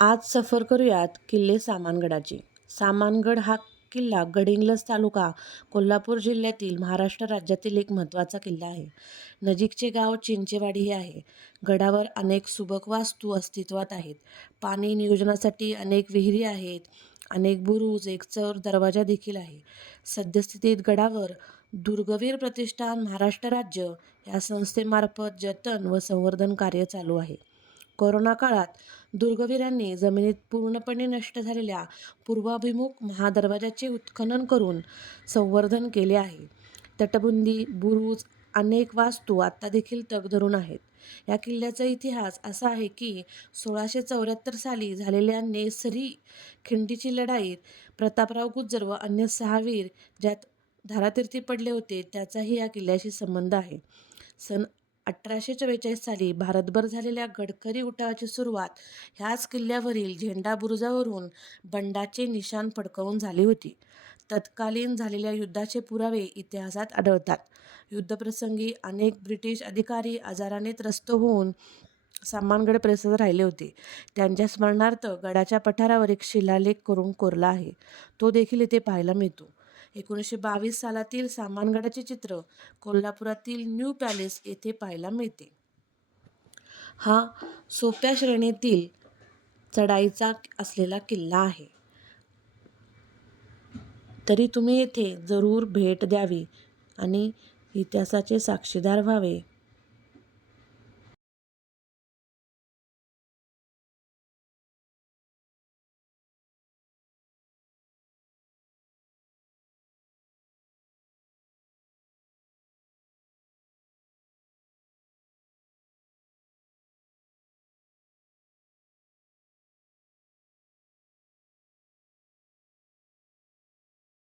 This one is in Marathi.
आज सफर करूयात किल्ले सामानगडाची. सामानगड हा किल्ला गडिंग्लज तालुका, कोल्हापूर जिल्ह्यातील महाराष्ट्र राज्यातील एक महत्त्वाचा किल्ला आहे. नजीकचे गाव चिंचेवाडी हे आहे. गडावर अनेक सुबक वास्तू अस्तित्वात आहेत. पाणी नियोजनासाठी अनेक विहिरी आहेत. अनेक बुरुज, एक चर दरवाजा देखील आहे. सद्यस्थितीत गडावर दुर्गवीर प्रतिष्ठान महाराष्ट्र राज्य या संस्थेमार्फत जतन व संवर्धन कार्य चालू आहे. कोरोना काळात दुर्गवीरांनी जमिनीत पूर्णपणे नष्ट झालेल्या पूर्वाभिमुख महादरवाजाचे उत्खनन करून संवर्धन केले आहे. तटबंदी, बुरुज, अनेक वास्तू आता देखील तग धरून आहेत. या किल्ल्याचा इतिहास असा आहे की 1674 साली झालेल्या नेसरी खिंडीची लढाईत प्रतापराव गुर्जर व अन्य 6 वीर ज्यात धारातीर्थी पडले होते त्याचाही या किल्ल्याशी संबंध आहे. सन 1844 साली भारतभर झालेल्या गडकरी उठावाची सुरुवात ह्याच किल्ल्यावरील झेंडा बुरुजावरून बंडाचे निशाण फडकवून झाली होती. तत्कालीन झालेल्या युद्धाचे पुरावे इतिहासात आढळतात. युद्धप्रसंगी अनेक ब्रिटिश अधिकारी आजाराने त्रस्त होऊन सामानगड परिसरात राहिले होते. त्यांच्या स्मरणार्थ गडाच्या पठारावर एक शिलालेख करून कोरला आहे. तो देखील इथे पाहायला मिळतो. 1922 सालातील सामानगडाचे चित्र कोल्हापुरातील न्यू पॅलेस येथे पाहायला मिळते. हा सोप्या श्रेणीतील चढाईचा असलेला किल्ला आहे. तरी तुम्ही येथे जरूर भेट द्यावी आणि इतिहासाचे साक्षीदार व्हावे.